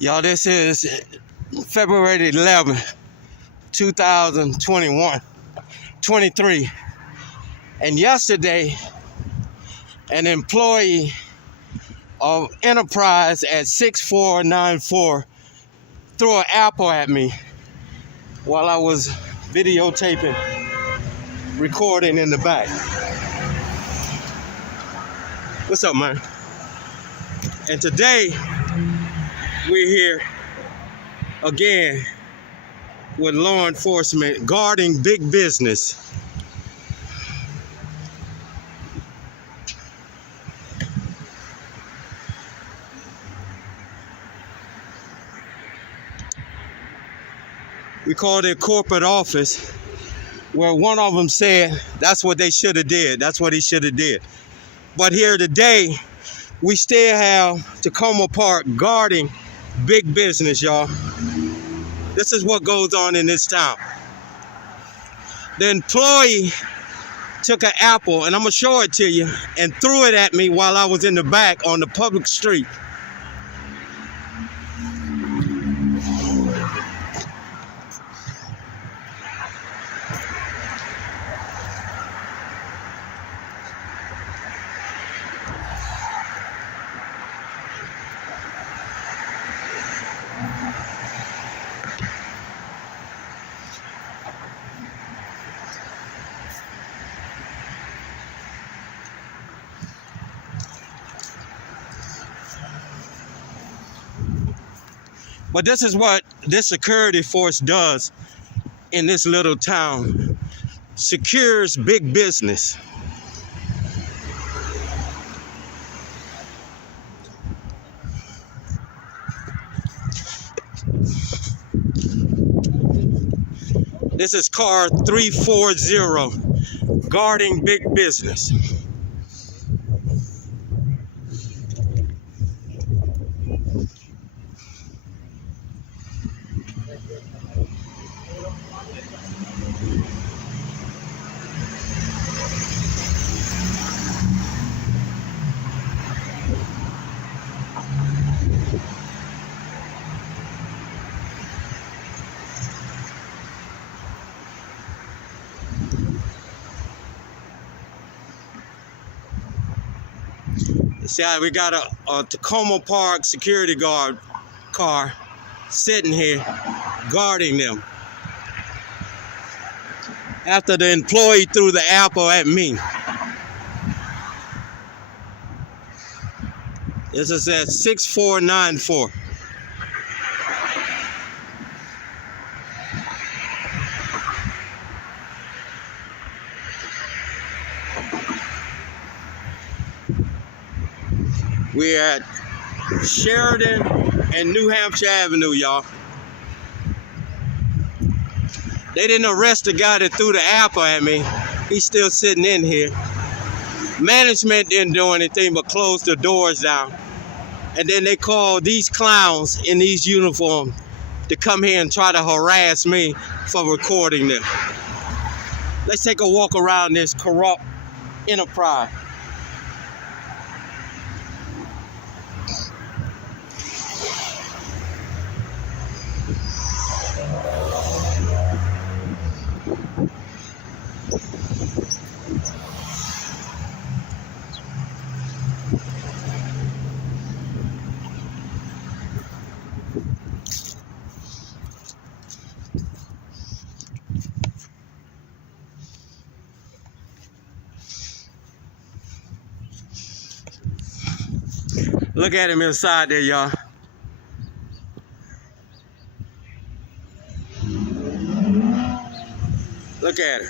Y'all, this is February 11th, 2021, 23. And yesterday, an employee of Enterprise at 6494 threw an apple at me while I was videotaping, recording in the back. What's up, man? And today, we're here again with law enforcement guarding big business. We called it corporate office, where one of them said that's what they should have did. That's what he should have did. But here today, we still have Tacoma Park guarding big business, y'all. This is what goes on in this town. The employee took an apple, and I'm gonna show it to you, and threw it at me while I was in the back on the public street. But this is what this security force does in this little town. Secures big business. This is car 340, guarding big business. See how we got a Tacoma Park security guard car sitting here guarding them after the employee threw the apple at me. This is at 6494. We're at Sheridan and New Hampshire Avenue, y'all. They didn't arrest the guy that threw the apple at me. He's still sitting in here. Management didn't do anything but close the doors down. And then they called these clowns in these uniforms to come here and try to harass me for recording them. Let's take a walk around this corrupt enterprise. Look at him inside there, y'all. Look at him.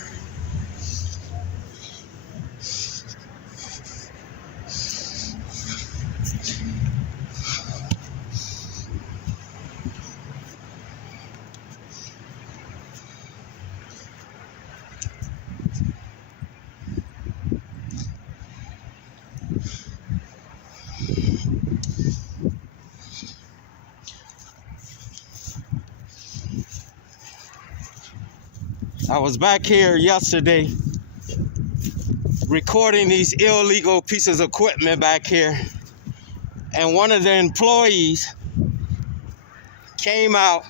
I was back here yesterday recording these illegal pieces of equipment back here, and one of the employees came out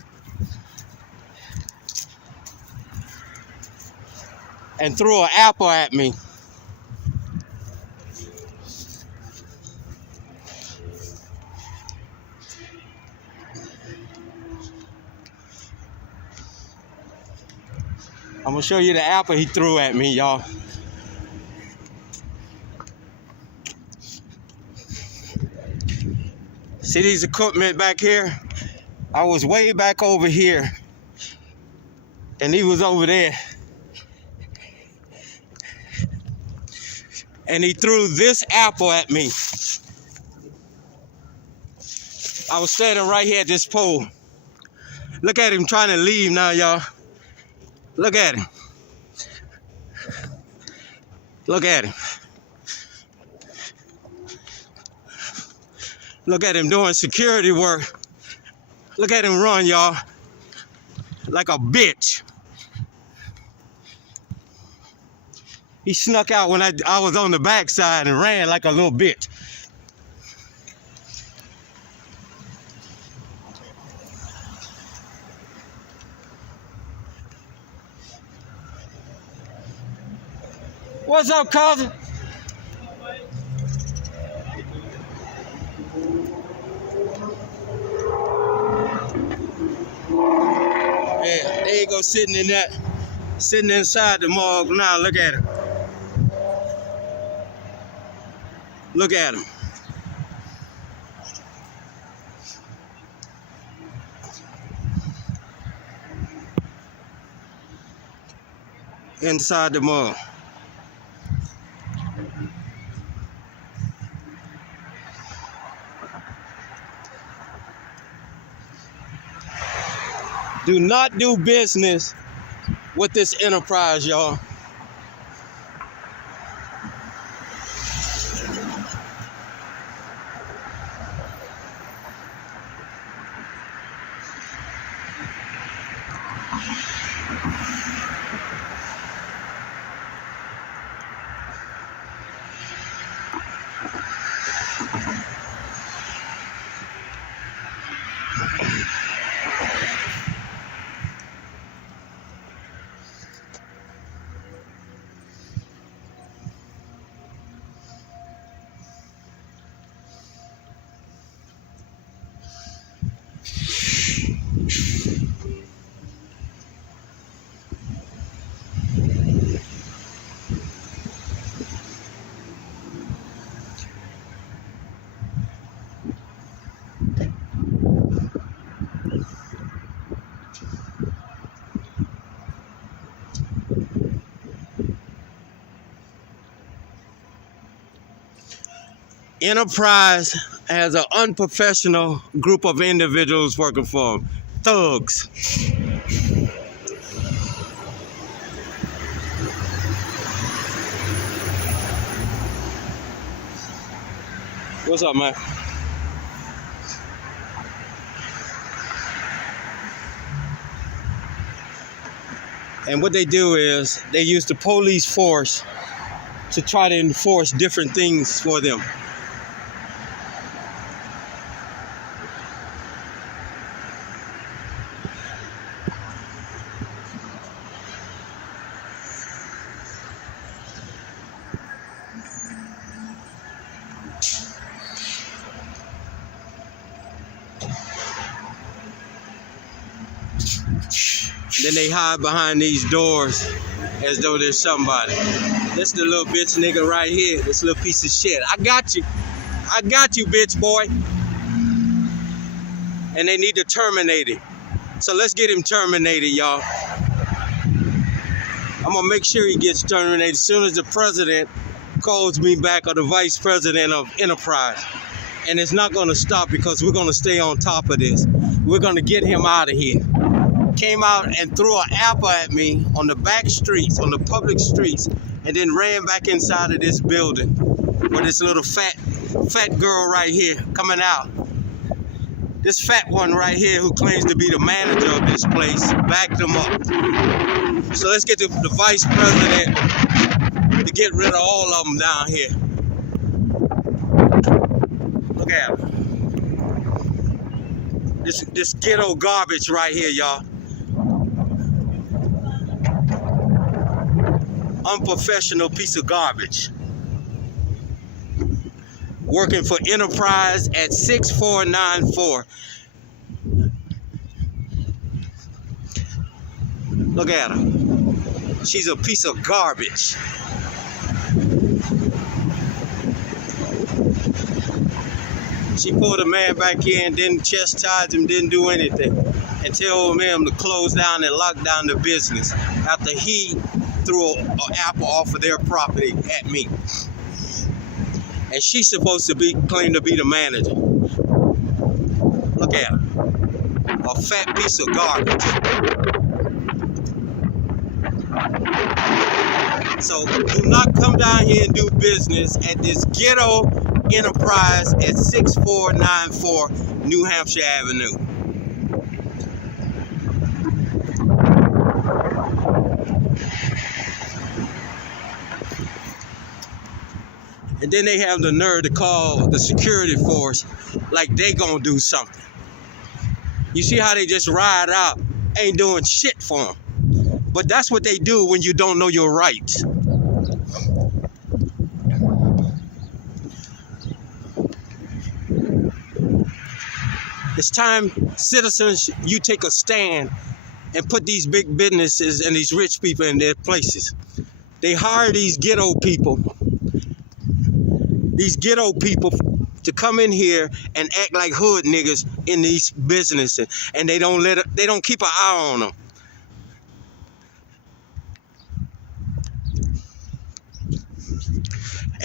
and threw an apple at me. I'm gonna show you the apple he threw at me, y'all. See these equipment back here? I was way back over here, and he was over there. And he threw this apple at me. I was standing right here at this pole. Look at him trying to leave now, y'all. Look at him. Look at him. Look at him doing security work. Look at him run, y'all. Like a bitch. He snuck out when I was on the backside and ran like a little bitch. What's up, cousin? Yeah, there you go, sitting inside the morgue now. Look at him. Look at him. Inside the morgue. Do not do business with this enterprise, y'all. Enterprise has an unprofessional group of individuals working for them. Thugs. What's up, man? And what they do is they use the police force to try to enforce different things for them. Then they hide behind these doors as though there's somebody. This the little bitch nigga right here. This little piece of shit. I got you. I got you, bitch boy. And they need to terminate him. So let's get him terminated, y'all. I'm gonna make sure he gets terminated as soon as the president calls me back, or the vice president of Enterprise. And it's not gonna stop, because we're gonna stay on top of this. We're gonna get him out of here. Came out and threw an apple at me on the back streets, on the public streets, and then ran back inside of this building where this little fat girl right here coming out. This fat one right here who claims to be the manager of this place backed him up. So let's get the vice president to get rid of all of them down here. Look at them. This ghetto garbage right here, y'all. Unprofessional piece of garbage. Working for Enterprise at 6494. Look at her. She's a piece of garbage. She pulled a man back in, didn't chastise him, didn't do anything, and tell him to close down and lock down the business after he threw an apple off of their property at me. And she's supposed to claim to be the manager. Look at her. A fat piece of garbage. So do not come down here and do business at this ghetto Enterprise at 6494 New Hampshire Avenue. And then they have the nerve to call the security force like they gonna do something. You see how they just ride out, ain't doing shit for them. But that's what they do when you don't know your rights. It's time, citizens, you take a stand and put these big businesses and these rich people in their places. They hire these ghetto people to come in here and act like hood niggas in these businesses, and they don't keep an eye on them.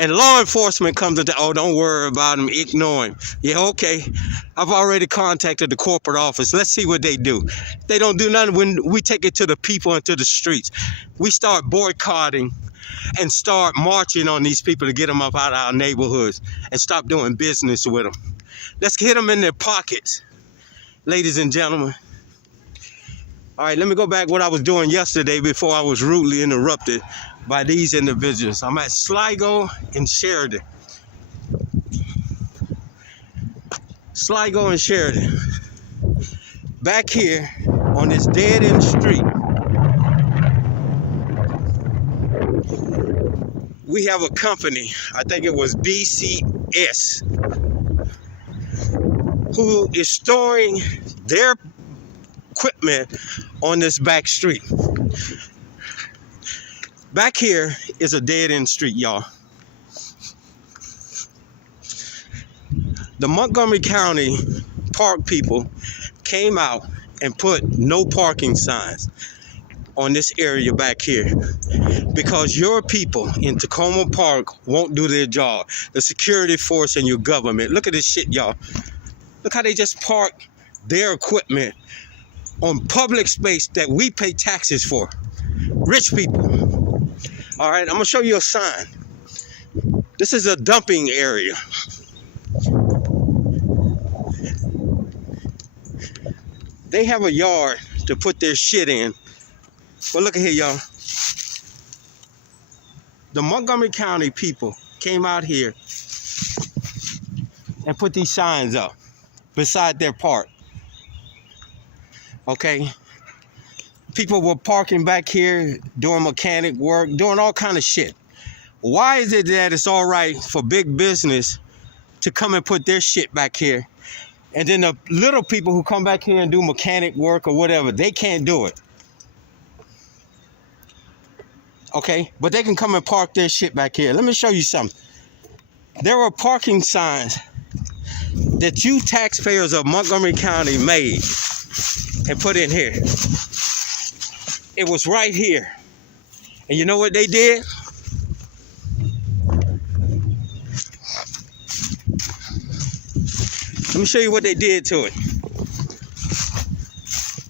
And law enforcement comes and oh, don't worry about him, ignore him. Yeah, okay. I've already contacted the corporate office. Let's see what they do. They don't do nothing. When we take it to the people and to the streets, we start boycotting and start marching on these people to get them up out of our neighborhoods and stop doing business with them. Let's hit them in their pockets, ladies and gentlemen. All right, let me go back what I was doing yesterday before I was rudely interrupted by these individuals. I'm at Sligo and Sheridan. Sligo and Sheridan. Back here on this dead-end street, we have a company, I think it was BCS, who is storing their equipment on this back street. Back here is a dead-end street, y'all. The Montgomery County park people came out and put no parking signs on this area back here because your people in Tacoma Park won't do their job. The security force and your government. Look at this shit, y'all. Look how they just park their equipment on public space that we pay taxes for. Rich people. All right, I'm gonna show you a sign. This is a dumping area. They have a yard to put their shit in. But look at here, y'all. The Montgomery County people came out here and put these signs up beside their park. Okay? People were parking back here, doing mechanic work, doing all kind of shit. Why is it that it's all right for big business to come and put their shit back here, and then the little people who come back here and do mechanic work or whatever, they can't do it? Okay, but they can come and park their shit back here. Let me show you something. There were parking signs that you taxpayers of Montgomery County made and put in here. It was right here. And you know what they did? Let me show you what they did to it.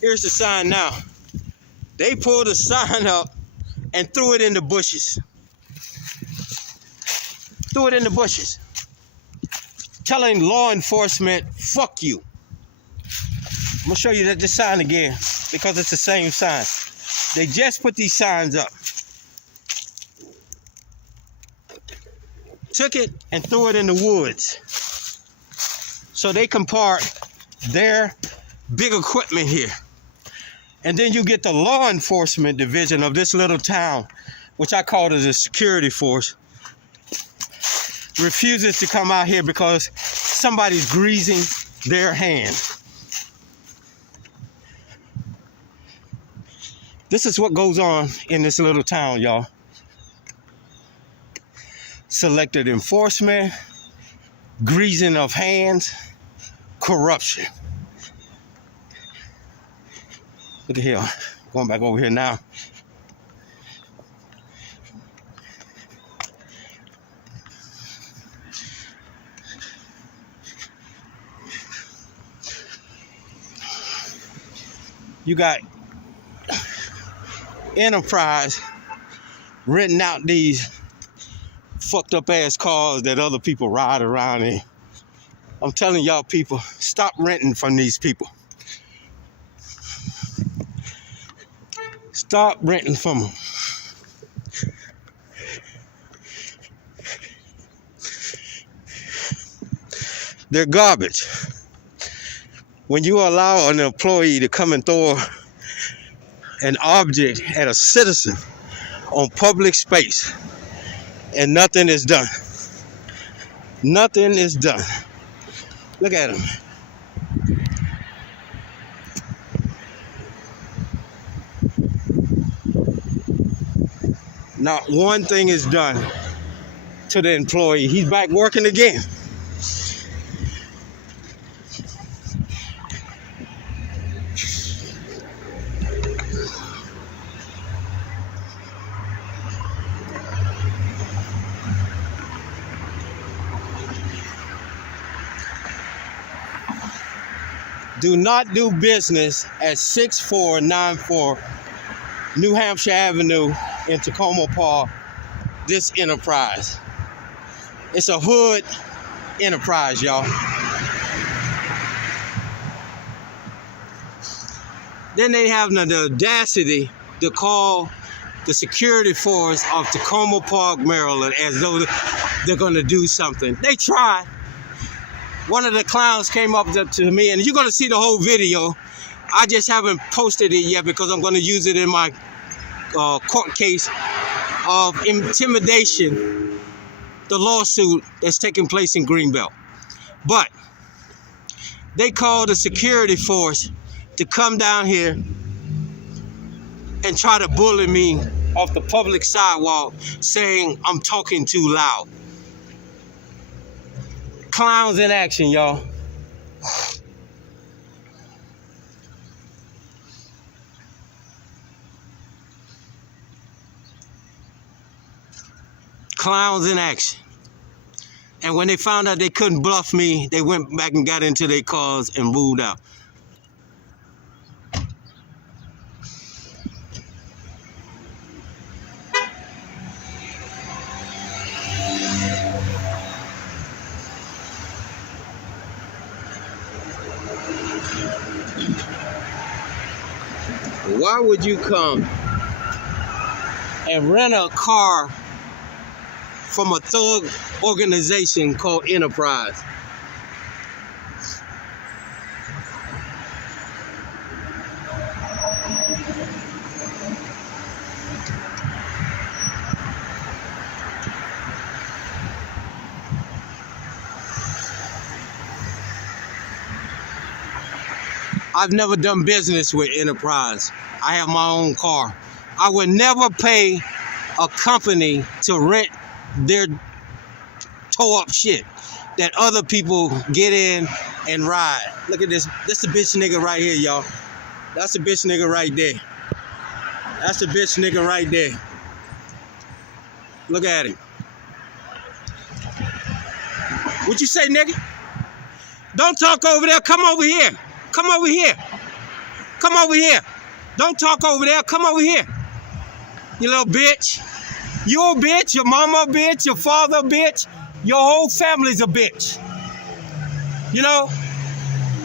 Here's the sign now. They pulled the sign up and threw it in the bushes. Threw it in the bushes. Telling law enforcement, fuck you. I'm gonna show you this sign again because it's the same sign. They just put these signs up. Took it and threw it in the woods. So they can park their big equipment here. And then you get the law enforcement division of this little town, which I call it a security force, refuses to come out here because somebody's greasing their hands. This is what goes on in this little town, y'all. Selected enforcement, greasing of hands, corruption. Look at here, going back over here now. You got Enterprise renting out these fucked up ass cars that other people ride around in. I'm telling y'all people, stop renting from these people. Stop renting from them. They're garbage. When you allow an employee to come and throw an object at a citizen on public space and nothing is done. Nothing is done. Look at him. Not one thing is done to the employee. He's back working again. Do not do business at 6494 New Hampshire Avenue in Tacoma Park, this Enterprise. It's a hood enterprise, y'all. Then they have the audacity to call the security force of Tacoma Park, Maryland, as though they're gonna do something. They tried. One of the clowns came up to me, and you're gonna see the whole video. I just haven't posted it yet because I'm gonna use it in my court case of intimidation, the lawsuit that's taking place in Greenbelt. But they called the security force to come down here and try to bully me off the public sidewalk, saying I'm talking too loud. Clowns in action, y'all. Clowns in action. And when they found out they couldn't bluff me, they went back and got into their cars and moved out. Why would you come and rent a car from a thug organization called Enterprise? I've never done business with Enterprise. I have my own car. I would never pay a company to rent their tow-up shit that other people get in and ride. Look at this. This the bitch nigga right here, y'all. That's the bitch nigga right there. That's the bitch nigga right there. Look at him. What you say, nigga? Don't talk over there. Come over here. Come over here. Come over here. Don't talk over there. Come over here. You little bitch. You a bitch. Your mama a bitch. Your father a bitch. Your whole family's a bitch. You know?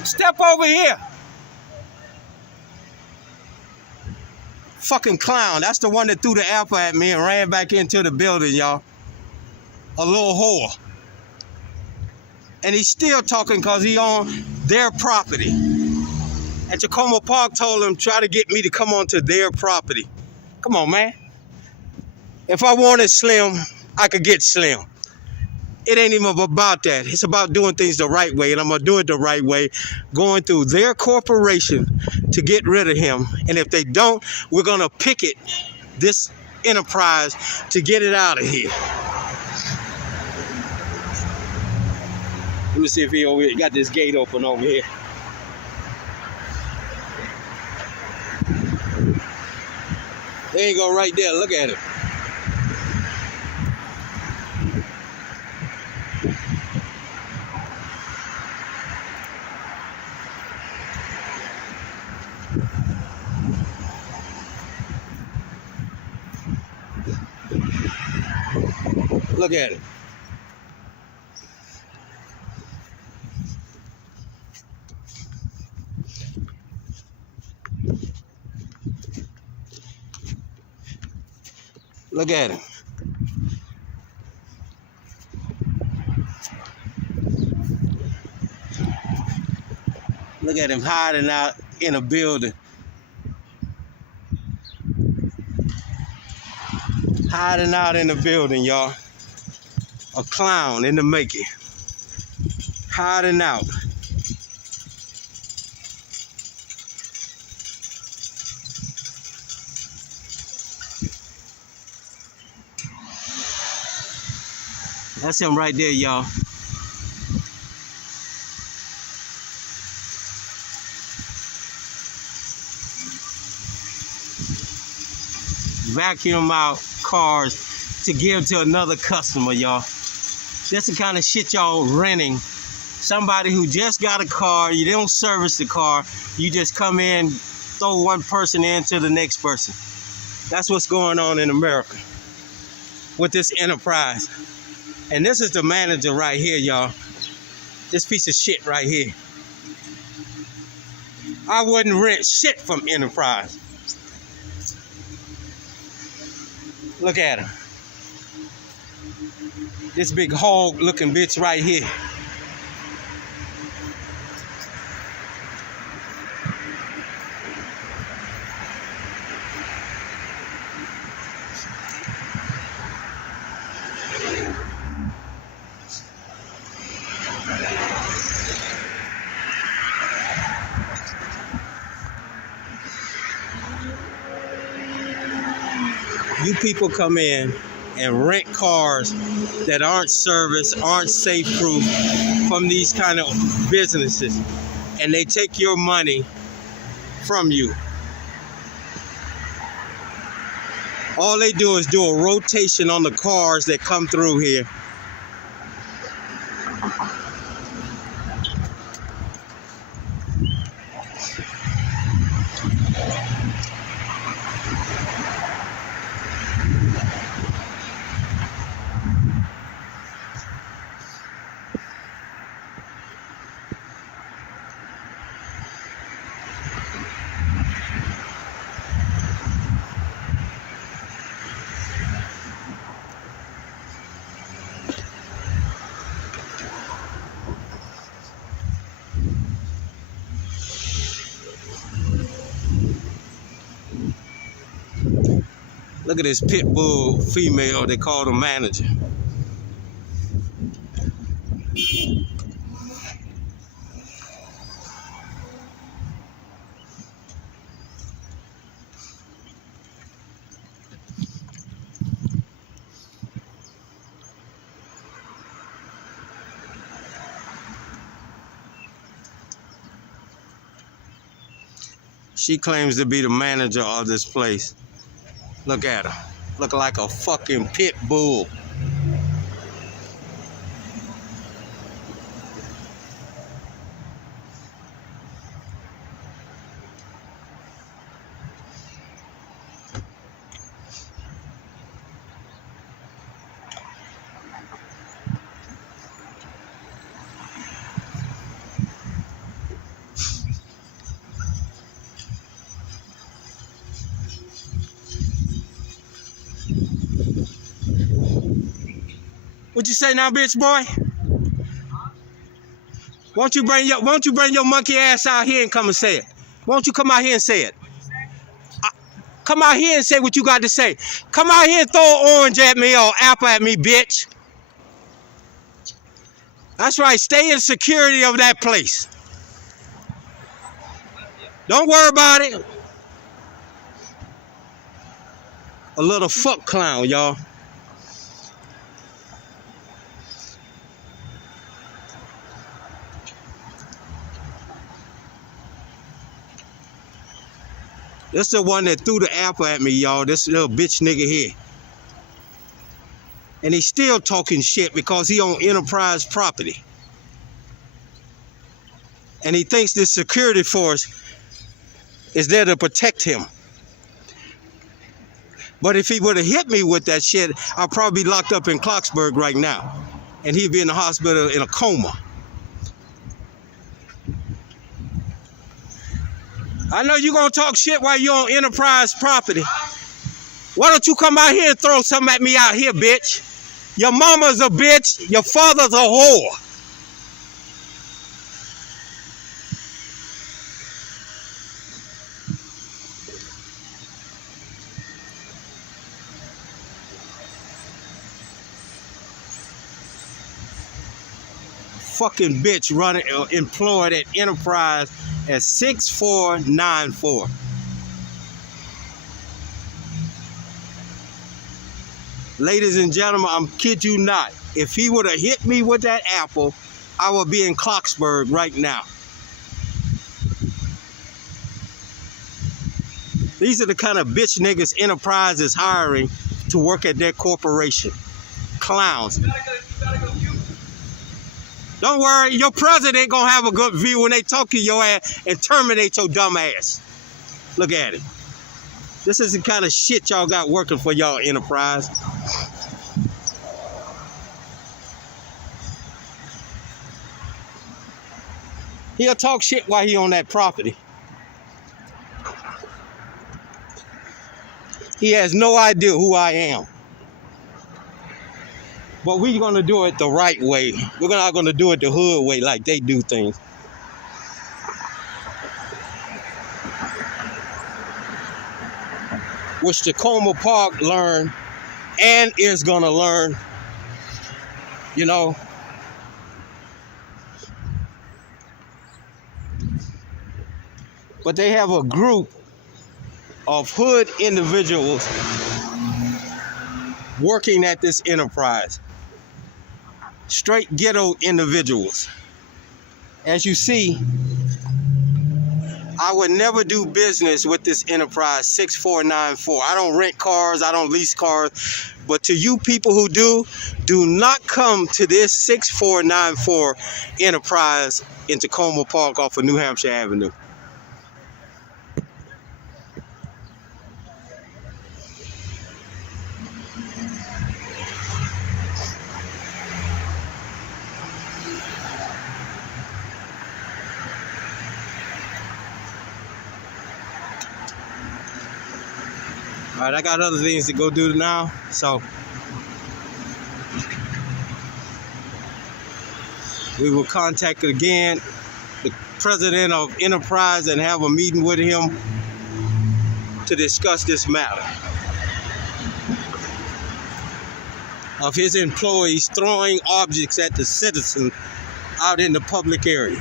Step over here. Fucking clown. That's the one that threw the apple at me and ran back into the building, y'all. A little whore. And he's still talking because he on their property. And Tacoma Park told him, try to get me to come onto their property. Come on, man. If I wanted Slim, I could get Slim. It ain't even about that. It's about doing things the right way, and I'm going to do it the right way, going through their corporation to get rid of him. And if they don't, we're going to picket this enterprise to get it out of here. Let me see if he over here got this gate open over here. There you go, right there. Look at it. Look at it. Look at him. Look at him hiding out in a building. Hiding out in the building, y'all. A clown in the making. Hiding out. That's him right there, y'all. Vacuum out cars to give to another customer, y'all. That's the kind of shit y'all renting. Somebody who just got a car, you don't service the car, you just come in, throw one person in to the next person. That's what's going on in America with this enterprise. And this is the manager right here, y'all. This piece of shit right here. I wouldn't rent shit from Enterprise. Look at him. This big hog looking bitch right here. You people come in and rent cars that aren't serviced, aren't safe proof from these kind of businesses, and they take your money from you. All they do is do a rotation on the cars that come through here. Look at this pit bull female, they call the manager. She claims to be the manager of this place. Look at her. Look like a fucking pit bull. What you say now, bitch boy? Won't you bring your monkey ass out here and come and say it? Won't you come out here and say it? Come out here and say what you got to say. Come out here and throw an orange at me or apple at me, bitch. That's right. Stay in security of that place. Don't worry about it. A little fuck clown, y'all. This the one that threw the apple at me, y'all. This little bitch nigga here. And he's still talking shit because he on Enterprise property. And he thinks this security force is there to protect him. But if he would have hit me with that shit, I'd probably be locked up in Clarksburg right now. And he'd be in the hospital in a coma. I know you're going to talk shit while you're on Enterprise property. Why don't you come out here and throw something at me out here, bitch? Your mama's a bitch. Your father's a whore. Fucking bitch running, employed at Enterprise at 6494. Ladies and gentlemen, I'm kid you not. If he would have hit me with that apple, I would be in Clarksburg right now. These are the kind of bitch niggas Enterprise is hiring to work at their corporation. Clowns. Don't worry, your president gonna have a good view when they talk to your ass and terminate your dumb ass. Look at it. This is the kind of shit y'all got working for y'all Enterprise. He'll talk shit while he on that property. He has no idea who I am. But we're gonna do it the right way. We're not gonna do it the hood way like they do things. Which Tacoma Park learned and is gonna learn, you know. But they have a group of hood individuals working at this Enterprise. Straight ghetto individuals. As you see, I would never do business with this Enterprise 6494. I don't rent cars, I don't lease cars. But to you people who do not come to this 6494 Enterprise in Tacoma Park off of New Hampshire Avenue. All right, I got other things to go do now, so we will contact again the president of Enterprise and have a meeting with him to discuss this matter of his employees throwing objects at the citizens out in the public area.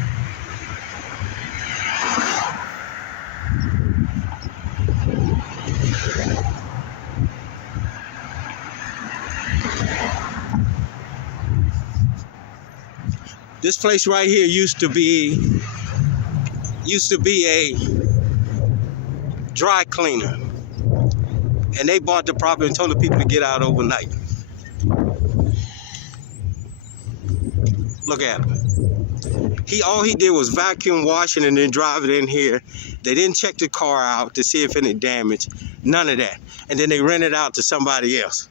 This place right here used to be a dry cleaner. And they bought the property and told the people to get out overnight. Look at him. All he did was vacuum wash it and then drive it in here. They didn't check the car out to see if any damage. None of that. And then they rent it out to somebody else.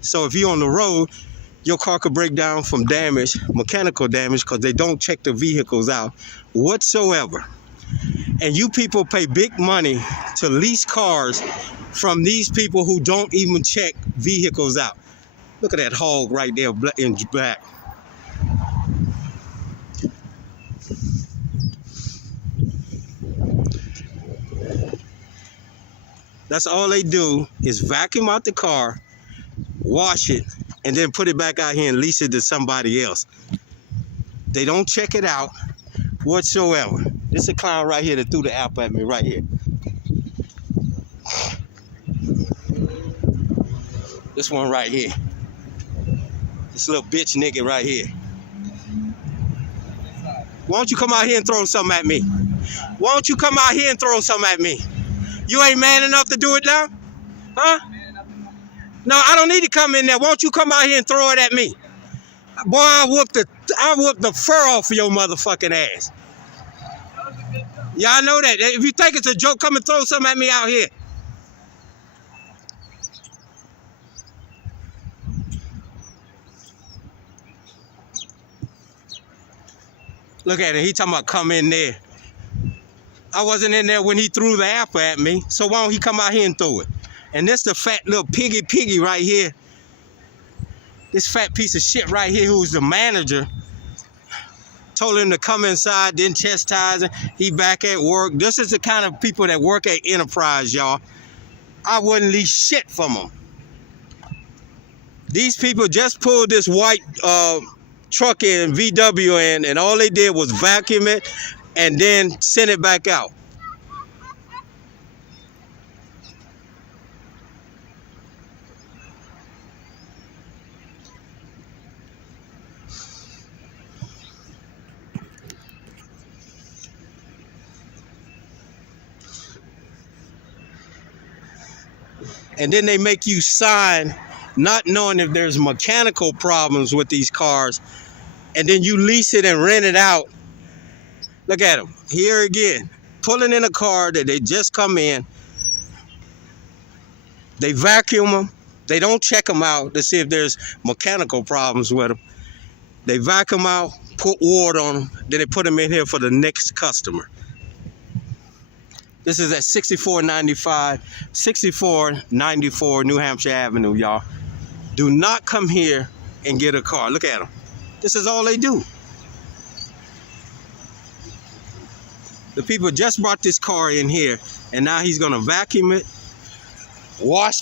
So if you're on the road, your car could break down from damage, mechanical damage, because they don't check the vehicles out whatsoever. And you people pay big money to lease cars from these people who don't even check vehicles out. Look at that hog right there in black. That's all they do is vacuum out the car, wash it, and then put it back out here and lease it to somebody else. They don't check it out whatsoever. This is a clown right here that threw the apple at me right here. This one right here. This little bitch nigga right here. Why don't you come out here and throw something at me? Why don't you come out here and throw something at me? You ain't man enough to do it now? Huh? No, I don't need to come in there. Why don't you come out here and throw it at me? Boy, I whoop the fur off of your motherfucking ass. Y'all know that. If you think it's a joke, come and throw something at me out here. Look at him. He talking about come in there. I wasn't in there when he threw the apple at me, so why don't he come out here and throw it? And this the fat little piggy right here. This fat piece of shit right here who's the manager. Told him to come inside, then chastise him. He back at work. This is the kind of people that work at Enterprise, y'all. I wouldn't leave shit from them. These people just pulled this white truck in, VW in, and all they did was vacuum it and then send it back out. And then they make you sign not knowing if there's mechanical problems with these cars, and then you lease it and rent it out. Look at them here again, pulling in a car that they just come in. They vacuum them. They don't check them out to see if there's mechanical problems with them. They vacuum out, put water on them, then they put them in here for the next customer. This is at 6494 New Hampshire Avenue, y'all. Do not come here and get a car. Look at them. This is all they do. The people just brought this car in here, and now he's gonna vacuum it, wash